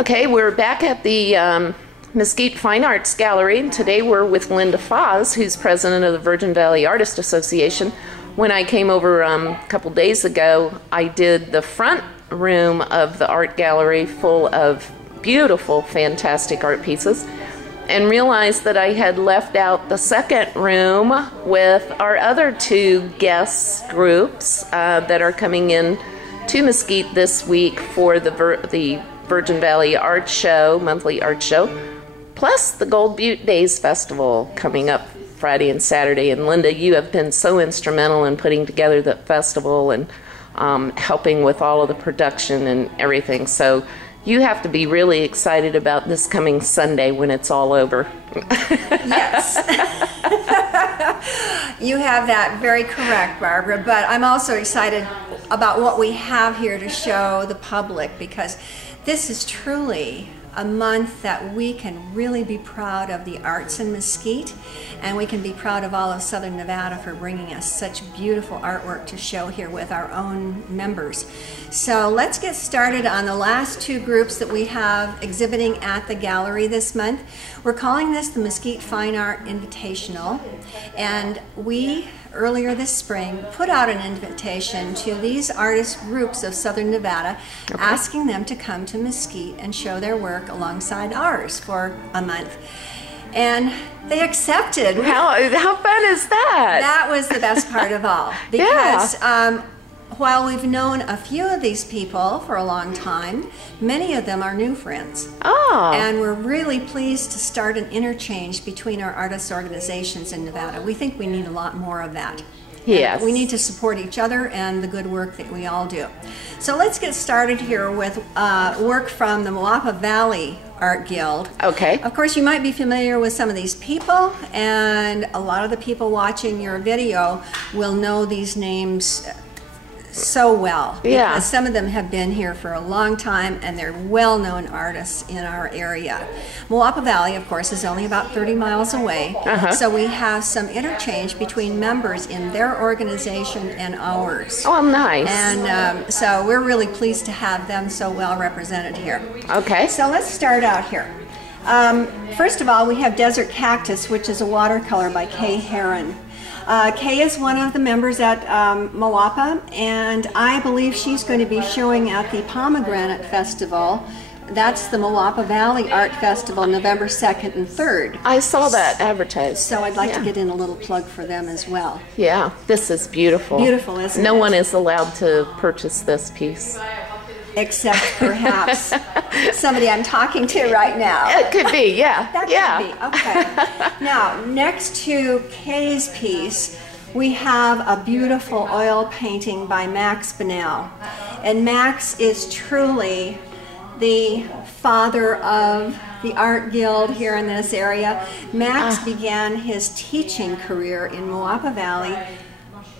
Okay, we're back at the Mesquite Fine Arts Gallery, and today we're with Linda Foz, who's president of the Virgin Valley Artist Association. When I came over a couple days ago, I did the front room of the art gallery full of beautiful, fantastic art pieces, and realized that I had left out the second room with our other two guest groups that are coming in to Mesquite this week for the Virgin Valley Art Show, monthly art show, plus the Gold Butte Days Festival coming up Friday and Saturday. And Linda, you have been so instrumental in putting together the festival and helping with all of the production and everything. So you have to be really excited about this coming Sunday when it's all over. Yes. You have that very correct, Barbara, but I'm also excited about what we have here to show the public, because this is truly a month that we can really be proud of the arts in Mesquite, and we can be proud of all of Southern Nevada for bringing us such beautiful artwork to show here with our own members. So let's get started on the last two groups that we have exhibiting at the gallery this month. We're calling this the Mesquite Fine Art Invitational, and we earlier this spring put out an invitation to these artist groups of Southern Nevada, asking them to come to Mesquite and show their work alongside ours for a month. And they accepted. How fun is that? That was the best part of all. Because while we've known a few of these people for a long time, many of them are new friends. Oh. And we're really pleased to start an interchange between our artists' organizations in Nevada. We think we need a lot more of that. Yes. And we need to support each other and the good work that we all do. So let's get started here with work from the Moapa Valley Art Guild. Okay. Of course, you might be familiar with some of these people, and a lot of the people watching your video will know these names so well. Yeah. Because some of them have been here for a long time, and they're well-known artists in our area. Moapa Valley, of course, is only about 30 miles away, so we have some interchange between members in their organization and ours. Oh, nice. And so we're really pleased to have them so well represented here. Okay. So let's start out here. First of all, we have Desert Cactus, which is a watercolor by Kay Heron. Kay is one of the members at Moapa, and I believe she's going to be showing at the Pomegranate Festival. That's the Moapa Valley Art Festival, November 2nd and 3rd. I saw that advertised. So I'd like to get in a little plug for them as well. Yeah, this is beautiful. Beautiful, isn't it? No one is allowed to purchase this piece. Except perhaps somebody I'm talking to right now. It could be, yeah. That could be, okay. Now, next to Kay's piece, we have a beautiful oil painting by Max Bunnell. And Max is truly the father of the Art Guild here in this area. Max began his teaching career in Moapa Valley,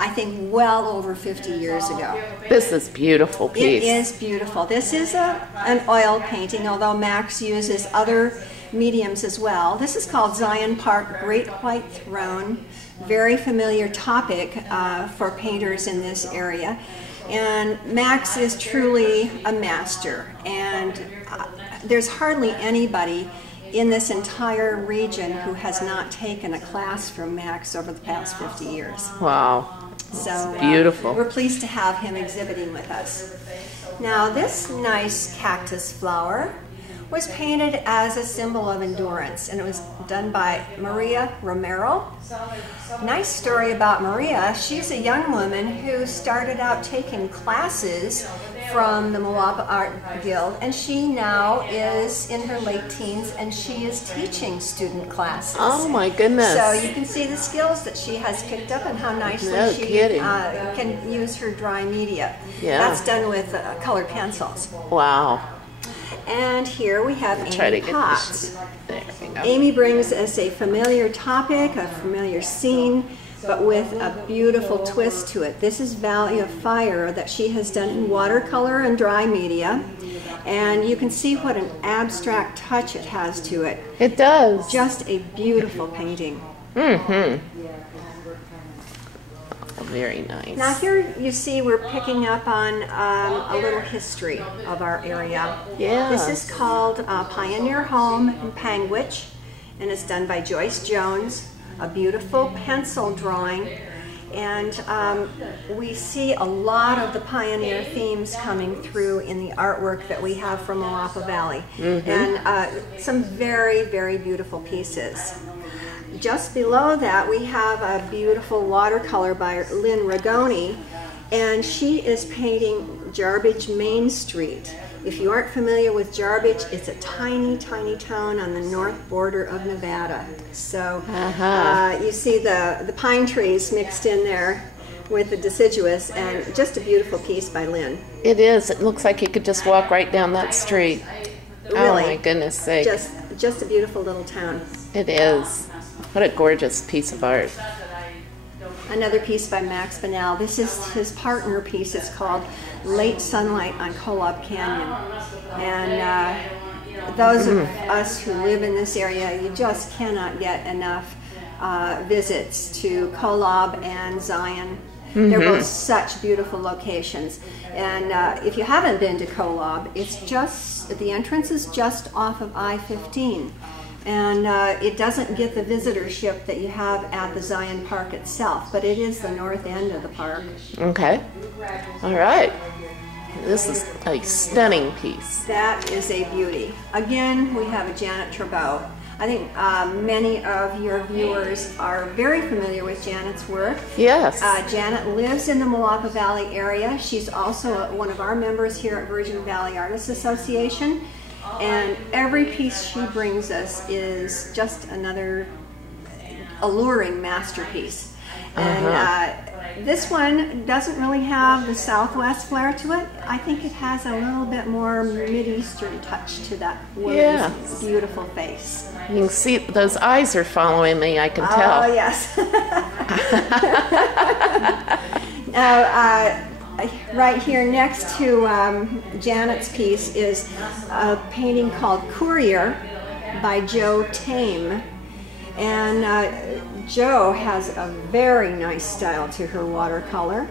I think well over 50 years ago. This is beautiful piece. It is beautiful. This is an oil painting, although Max uses other mediums as well. This is called Zion Park Great White Throne. Very familiar topic for painters in this area. And Max is truly a master, and there's hardly anybody in this entire region who has not taken a class from Max over the past 50 years. Wow. So beautiful. We're pleased to have him exhibiting with us. Now, this nice cactus flower was painted as a symbol of endurance, and it was done by Maria Romero. Nice story about Maria. She's a young woman who started out taking classes from the Moapa Art Guild, and she now is in her late teens, and she is teaching student classes. Oh my goodness. So you can see the skills that she has picked up and how nicely she can use her dry media. Yeah. That's done with colored pencils. Wow. And here we have Amy Potts. There we go. Amy brings us a familiar topic, a familiar scene, but with a beautiful twist to it. This is Valley of Fire that she has done in watercolor and dry media. And you can see what an abstract touch it has to it. It does. Just a beautiful painting. Mm-hmm. very nice. Now here you see we're picking up on a little history of our area. Yeah. This is called Pioneer Home in Panguitch, and it's done by Joyce Jones, a beautiful pencil drawing. And we see a lot of the pioneer themes coming through in the artwork that we have from Moapa Valley. And some very, very beautiful pieces. Just below that we have a beautiful watercolor by Lynn Ragoni, and she is painting Jarbidge Main Street. If you aren't familiar with Jarbidge, it's a tiny, tiny town on the north border of Nevada. So you see the pine trees mixed in there with the deciduous, and just a beautiful piece by Lynn. It is. It looks like you could just walk right down that street. Really, oh my goodness sake. Just a beautiful little town. It is. What a gorgeous piece of art. Another piece by Max Bunnell. This is his partner piece. It's called Late Sunlight on Kolob Canyon. And those of us who live in this area, you just cannot get enough visits to Kolob and Zion. They're both such beautiful locations. And if you haven't been to Kolob, it's just, the entrance is just off of I-15. And it doesn't get the visitorship that you have at the Zion Park itself, but it is the north end of the park. Okay. All right. This is a stunning piece. That is a beauty. Again, we have a Janet Trabeau. I think many of your viewers are very familiar with Janet's work. Yes. Janet lives in the Moapa Valley area. She's also one of our members here at Virgin Valley Artists Association. And every piece she brings us is just another alluring masterpiece. And this one doesn't really have the Southwest flair to it. I think it has a little bit more Mideastern touch to that woman's beautiful face. You can see those eyes are following me, I can tell. Oh, yes. Now, right here next to Janet's piece is a painting called Courier by Joe Tame. And Joe has a very nice style to her watercolor.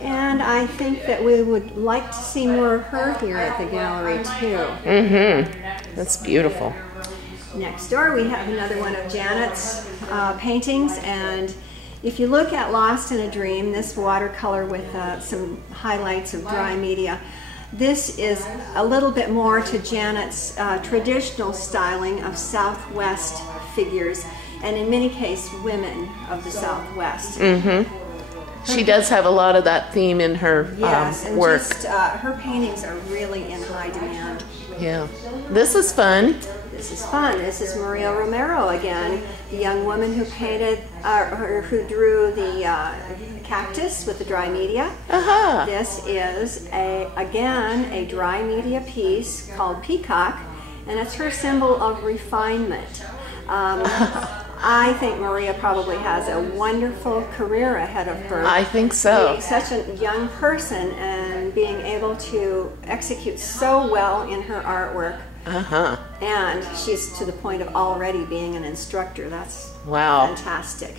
And I think that we would like to see more of her here at the gallery too. That's beautiful. Next door we have another one of Janet's paintings, and if you look at Lost in a Dream, this watercolor with some highlights of dry media, this is a little bit more to Janet's traditional styling of Southwest figures, and in many cases, women of the Southwest. She does have a lot of that theme in her and work. Just, her paintings are really in high demand. Yeah. This is fun. This is fun. This is Maria Romero again, the young woman who painted, who drew the cactus with the dry media. This is again a dry media piece called Peacock, and it's her symbol of refinement. I think Maria probably has a wonderful career ahead of her. I think so. Being such a young person and being able to execute so well in her artwork. And she's to the point of already being an instructor. That's fantastic.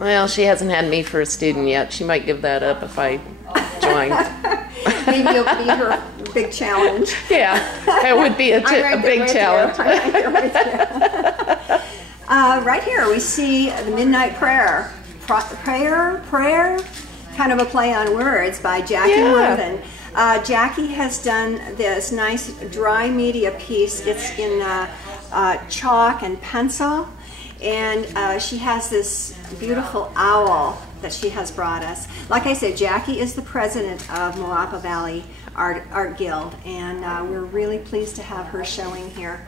Well, she hasn't had me for a student yet. She might give that up if I join. Maybe you'll be her big challenge. Yeah, that would be a big challenge. Right here we see the Midnight Prayer. Prayer, kind of a play on words by Jackie Worthen. Jackie has done this nice dry media piece. It's in chalk and pencil, and she has this beautiful owl that she has brought us. Like I said, Jackie is the president of Moapa Valley Art Guild, and we're really pleased to have her showing here.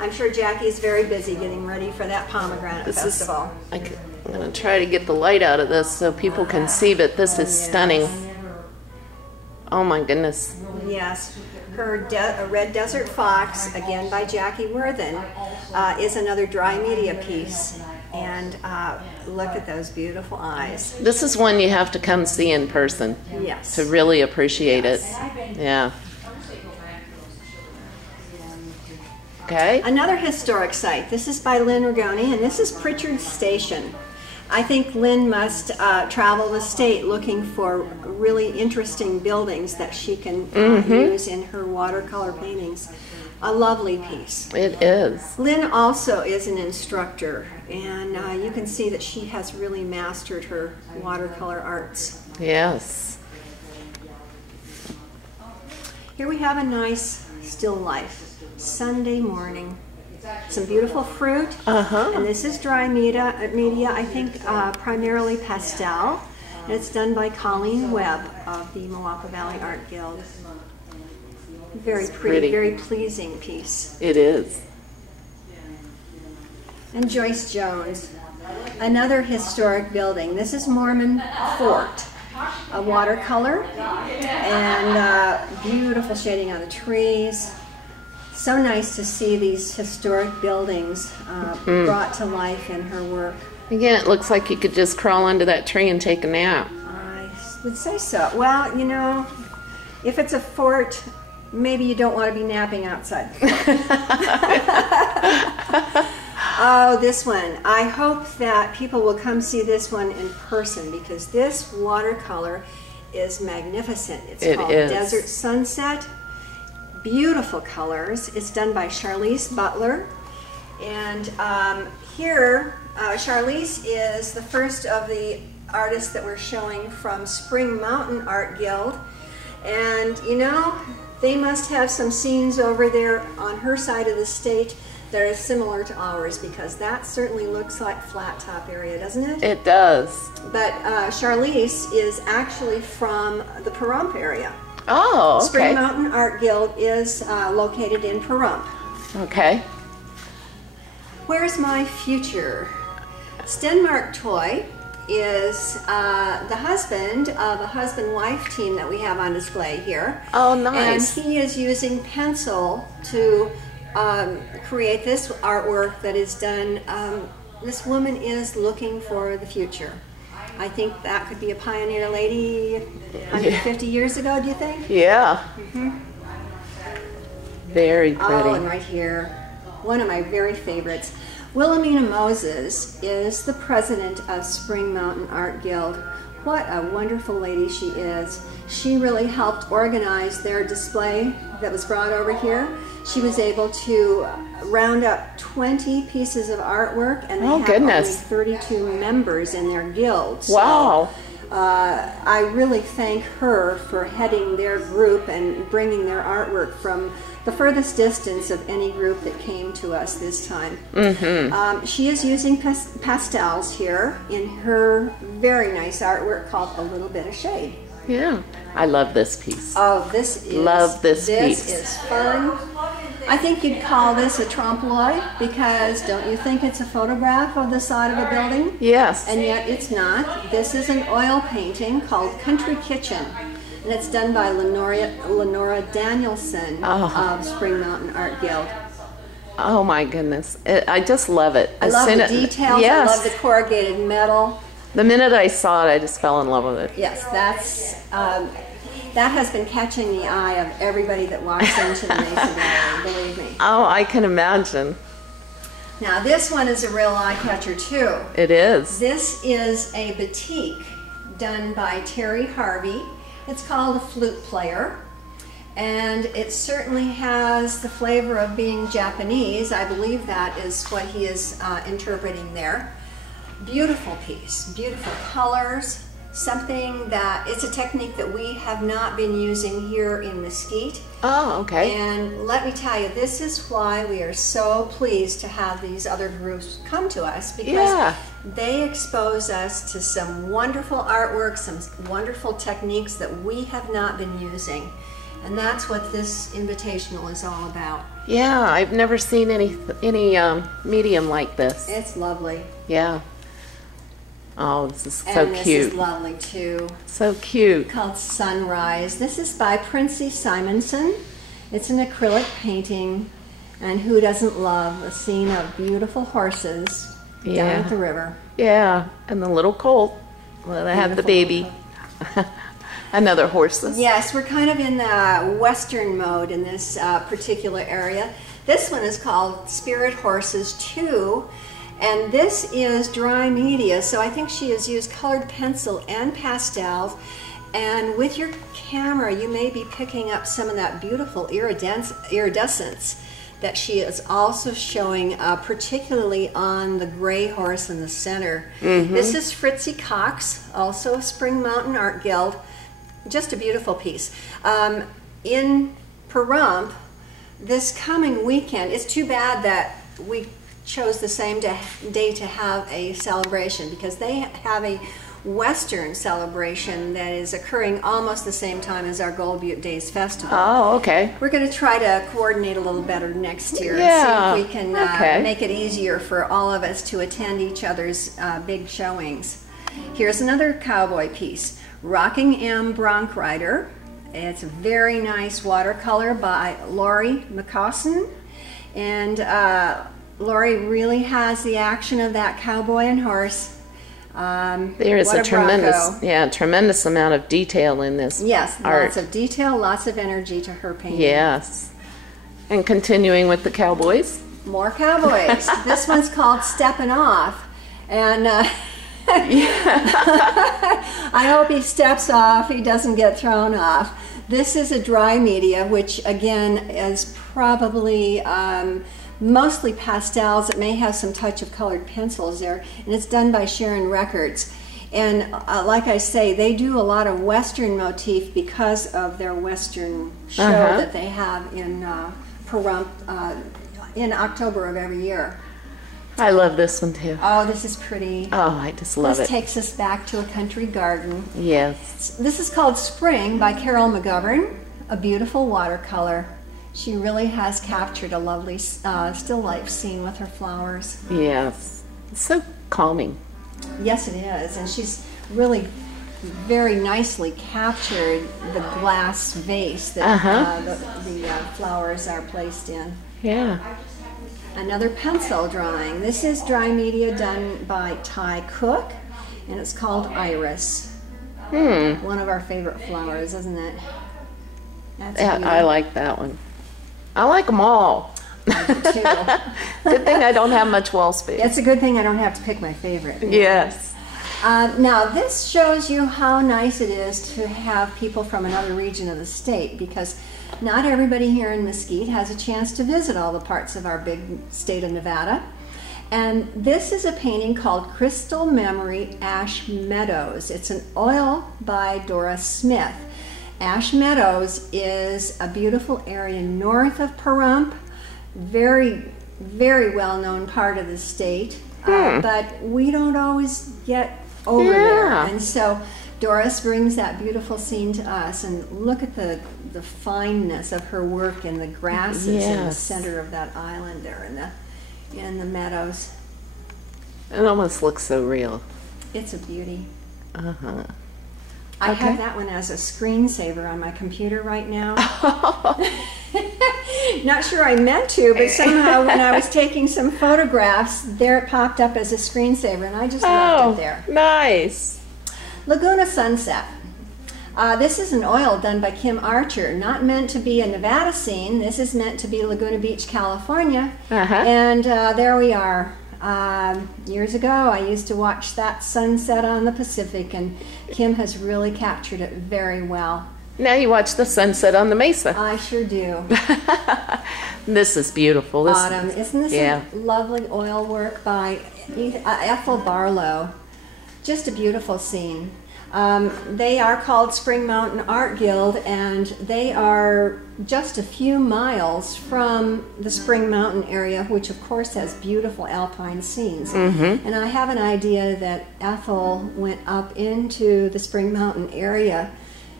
I'm sure Jackie's very busy getting ready for that pomegranate festival. I'm going to try to get the light out of this so people can see, but this is stunning. Oh my goodness. Yes. Her Red Desert Fox, again by Jackie Worthen, is another dry media piece. And look at those beautiful eyes. This is one you have to come see in person. Yes. To really appreciate it. Yeah. Okay. Another historic site. This is by Lynn Ragoni, and this is Pritchard Station. I think Lynn must travel the state looking for really interesting buildings that she can use in her watercolor paintings. A lovely piece. It is. Lynn also is an instructor, and you can see that she has really mastered her watercolor arts. Yes. Here we have a nice still life. Sunday morning. Some beautiful fruit, and this is dry media, I think primarily pastel, and it's done by Colleen Webb of the Moapa Valley Art Guild. Very pretty, very pleasing piece. It is. And Joyce Jones, another historic building. This is Mormon Fort, a watercolor, and beautiful shading on the trees. So nice to see these historic buildings brought to life in her work. Again, it looks like you could just crawl under that tree and take a nap. I would say so. Well, you know, if it's a fort, maybe you don't want to be napping outside the fort. Oh, this one. I hope that people will come see this one in person, because this watercolor is magnificent. It's called Desert Sunset. Beautiful colors. It's done by Charlize Butler, and here Charlize is the first of the artists that we're showing from Spring Mountain Art Guild, and you know, they must have some scenes over there on her side of the state that are similar to ours, because that certainly looks like flat top area, doesn't it? It does. But Charlize is actually from the Pahrump area. Oh, okay. Spring Mountain Art Guild is located in Pahrump. Okay. Where's my future? Stenmark Toy is the husband of a husband-wife team that we have on display here. Oh, nice. And he is using pencil to create this artwork that is done. This woman is looking for the future. I think that could be a pioneer lady 150 years ago, do you think? Yeah. Very pretty. Oh, and right here, one of my very favorites. Wilhelmina Moses is the president of Spring Mountain Art Guild. What a wonderful lady she is. She really helped organize their display that was brought over here. She was able to round up 20 pieces of artwork, and they have only 32 members in their guild. So, wow. I really thank her for heading their group and bringing their artwork from the furthest distance of any group that came to us this time. She is using pastels here in her very nice artwork called A Little Bit of Shade. Yeah, I love this piece. Oh, this is love this piece. This is fun. I think you'd call this a trompe l'oeil, because don't you think it's a photograph of the side of a building? Yes. And yet it's not. This is an oil painting called Country Kitchen, and it's done by Lenora Danielson of Spring Mountain Art Guild. Oh my goodness, I just love it. I love the details. Yes. I love the corrugated metal. The minute I saw it, I just fell in love with it. Yes, that has been catching the eye of everybody that walks into the Mason Gallery, believe me. Oh, I can imagine. Now this one is a real eye catcher too. It is. This is a batik done by Terry Harvey. It's called A Flute Player, and it certainly has the flavor of being Japanese. I believe that is what he is interpreting there. Beautiful piece, beautiful colors, something that, it's a technique that we have not been using here in Mesquite. Oh, okay. And let me tell you, this is why we are so pleased to have these other groups come to us, because they expose us to some wonderful artwork, some wonderful techniques that we have not been using. And that's what this invitational is all about. Yeah, I've never seen any medium like this. It's lovely. Yeah. Oh, this is so and cute. This is lovely too. So cute. Called Sunrise. This is by Princey Simonson. It's an acrylic painting, and who doesn't love a scene of beautiful horses down at the river? Yeah, and the little colt. Well, they have the baby. Another horses. Yes, we're kind of in the Western mode in this particular area. This one is called Spirit Horses 2, And this is dry media, so I think she has used colored pencil and pastels. And with your camera, you may be picking up some of that beautiful iridescence that she is also showing, particularly on the gray horse in the center. This is Fritzy Cox, also of Spring Mountain Art Guild. Just a beautiful piece. In Pahrump, this coming weekend, it's too bad that we chose the same day to have a celebration, because they have a Western celebration that is occurring almost the same time as our Gold Butte Days Festival. Oh, okay. We're going to try to coordinate a little better next year Yeah. and see if we can make it easier for all of us to attend each other's big showings. Here's another cowboy piece, Rocking M. Bronc Rider. It's a very nice watercolor by Lori McCawson, and Lori really has the action of that cowboy and horse. There is a tremendous amount of detail in this. Yes, art. lots of detail, lots of energy to her painting. Yes. And continuing with the cowboys. More cowboys. This one's called Steppin' Off, and I hope he steps off, he doesn't get thrown off. This is a dry media, which again is probably mostly pastels. It may have some touch of colored pencils there, and it's done by Sharon Records. And like I say, they do a lot of Western motif because of their Western show that they have in Pahrump in October of every year. I love this one too. Oh, this is pretty. Oh, I just love it. This takes us back to a country garden. Yes. This is called Spring by Carol McGovern, a beautiful watercolor. She really has captured a lovely still life scene with her flowers. Yes. It's so calming. Yes, it is. And she's really very nicely captured the glass vase that the flowers are placed in. Yeah. Another pencil drawing. This is dry media done by Ty Cook, and it's called Iris. One of our favorite flowers, isn't it? That's I like that one. I like them all. I do too. Good thing I don't have much wall space. It's a good thing I don't have to pick my favorite. Yes. Now this shows you how nice it is to have people from another region of the state, because not everybody here in Mesquite has a chance to visit all the parts of our big state of Nevada. And this is a painting called Crystal Memory Ash Meadows. It's an oil by Dora Smith. Ash Meadows is a beautiful area north of Pahrump, very, very well-known part of the state, but we don't always get over there. And so Doris brings that beautiful scene to us, and look at the fineness of her work in the grasses in the center of that island there in the meadows. It almost looks so real. It's a beauty. I have that one as a screensaver on my computer right now. Not sure I meant to, but somehow when I was taking some photographs, there it popped up as a screensaver, and I just left it there. Nice. Laguna Sunset. This is an oil done by Kim Archer, not meant to be a Nevada scene. This is meant to be Laguna Beach, California. And there we are. Years ago, I used to watch that sunset on the Pacific, and Kim has really captured it very well. Now you watch the sunset on the Mesa. I sure do. This is beautiful. Autumn. Isn't this a lovely oil work by Ethel Barlow? Just a beautiful scene. They are called Spring Mountain Art Guild, and they are just a few miles from the Spring Mountain area, which of course has beautiful alpine scenes. And I have an idea that Ethel went up into the Spring Mountain area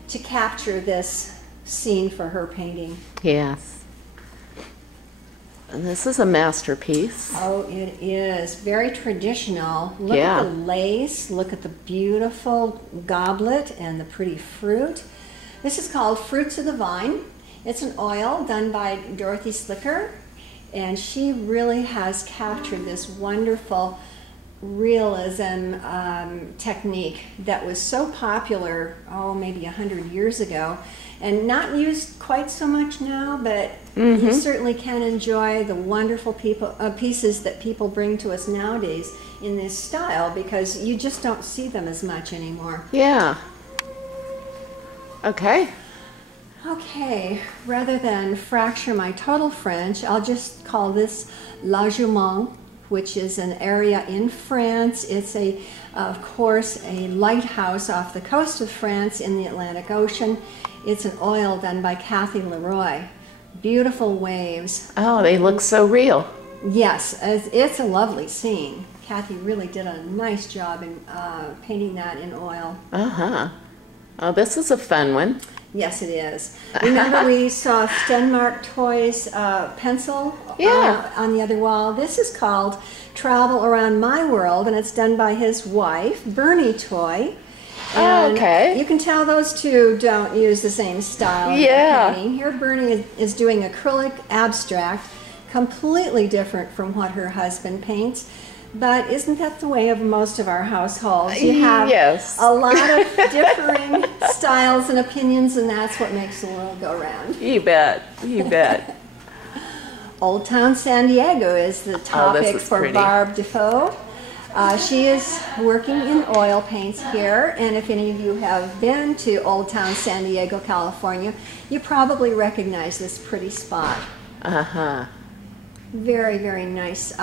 to capture this scene for her painting. Yes. And this is a masterpiece. Oh, it is. Very traditional. Look at the lace, look at the beautiful goblet and the pretty fruit. This is called Fruits of the Vine. It's an oil done by Dorothy Slicker, and she really has captured this wonderful realism technique that was so popular, maybe 100 years ago, and not used quite so much now, but you certainly can enjoy the wonderful pieces that people bring to us nowadays in this style, because you just don't see them as much anymore. Yeah. Okay. Okay, rather than fracture my total French, I'll just call this La Jument, which is an area in France. It's of course, a lighthouse off the coast of France in the Atlantic Ocean. It's an oil done by Kathy Leroy. Beautiful waves. Oh, they look so real. Yes, it's a lovely scene. Kathy really did a nice job in painting that in oil. Uh-huh. Oh, this is a fun one. Yes, it is. Remember we saw Stenmark Toy's pencil on the other wall? This is called Travel Around My World, and it's done by his wife, Bernie Toy. And okay. You can tell those two don't use the same style of painting. Here Bernie is doing acrylic abstract, completely different from what her husband paints. But isn't that the way of most of our households? You have a lot of differing styles and opinions, and that's what makes the world go round. You bet. You bet. Old Town San Diego is the topic for pretty. Barb Defoe. She is working in oil paints here, and if any of you have been to Old Town San Diego, California, you probably recognize this pretty spot. Uh-huh. Very, very nice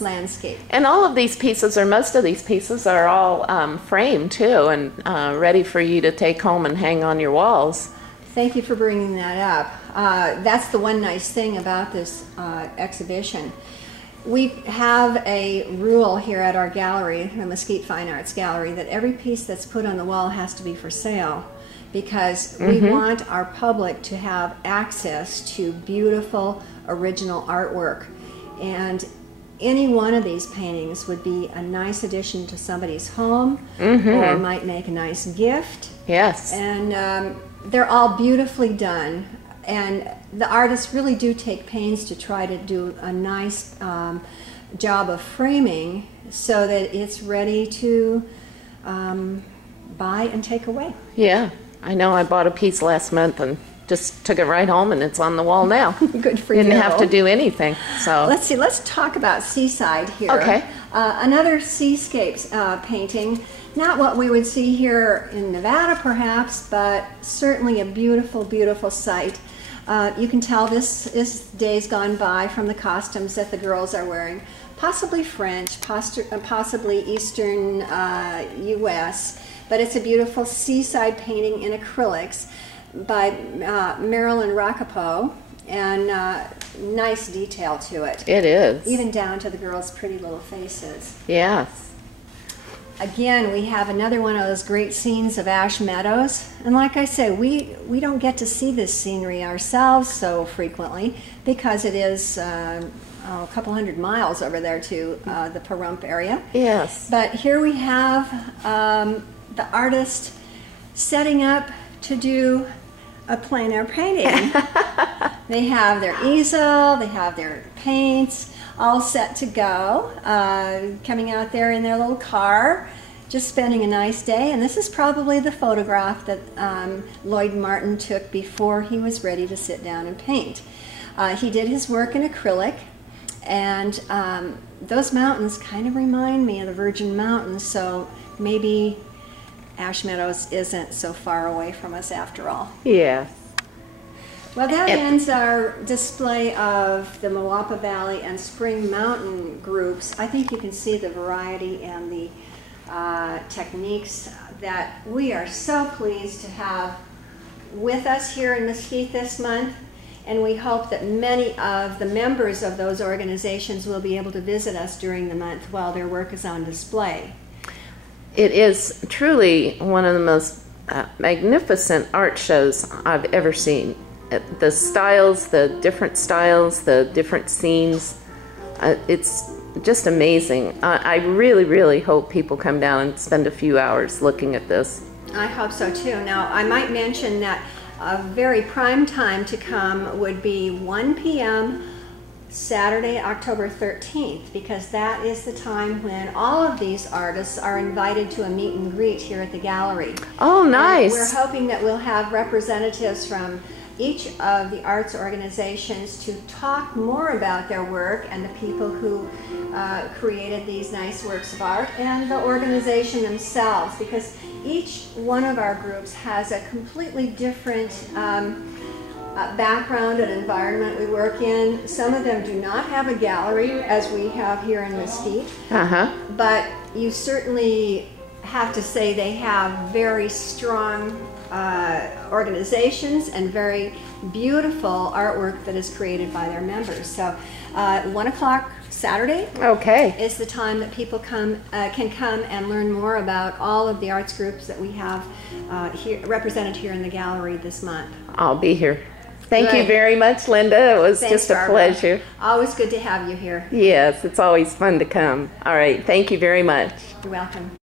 landscape. And all of these pieces, or most of these pieces, are all framed too, and ready for you to take home and hang on your walls. Thank you for bringing that up. That's the one nice thing about this exhibition. We have a rule here at our gallery, the Mesquite Fine Arts Gallery, that every piece that's put on the wall has to be for sale, because we want our public to have access to beautiful original artwork. And any one of these paintings would be a nice addition to somebody's home, or might make a nice gift. Yes. And they're all beautifully done. And the artists really do take pains to try to do a nice job of framing so that it's ready to buy and take away. Yeah, I know. I bought a piece last month and just took it right home, and it's on the wall now. Good for you. Didn't have to do anything. So let's see. Let's talk about Seaside here. Okay. Another seascapes painting. Not what we would see here in Nevada, perhaps, but certainly a beautiful, beautiful sight. You can tell this is days gone by from the costumes that the girls are wearing. Possibly French, possibly Eastern U.S., but it's a beautiful seaside painting in acrylics by Marilyn Roccapo, and nice detail to it. It is. Even down to the girls' pretty little faces. Yes. Again, we have another one of those great scenes of Ash Meadows. And like I said, we don't get to see this scenery ourselves so frequently, because it is a couple 100 miles over there to the Pahrump area. Yes. But here we have the artist setting up to do a plein air painting. They have their easel, they have their paints, all set to go, coming out there in their little car, just spending a nice day. And this is probably the photograph that Lloyd Martin took before he was ready to sit down and paint. He did his work in acrylic, and those mountains kind of remind me of the Virgin Mountains, so maybe Ash Meadows isn't so far away from us after all. Yes. Well, that ends our display of the Moapa Valley and Spring Mountain groups. I think you can see the variety and the techniques that we are so pleased to have with us here in Mesquite this month, and we hope that many of the members of those organizations will be able to visit us during the month while their work is on display. It is truly one of the most magnificent art shows I've ever seen. The styles, the different scenes, it's just amazing. I really, really hope people come down and spend a few hours looking at this. I hope so too. Now, I might mention that a very prime time to come would be 1 p.m. Saturday, October 13th, because that is the time when all of these artists are invited to a meet and greet here at the gallery. Oh, nice. And we're hoping that we'll have representatives from each of the arts organizations to talk more about their work and the people who created these nice works of art, and the organization themselves, because each one of our groups has a completely different background and environment we work in. Some of them do not have a gallery as we have here in Mesquite, but you certainly have to say they have very strong organizations and very beautiful artwork that is created by their members. So 1 o'clock Saturday is the time that people can come and learn more about all of the arts groups that we have here, represented here in the gallery this month. I'll be here. Thank you very much, Linda. It was just a pleasure. Always good to have you here. Yes, it's always fun to come. All right, thank you very much. You're welcome.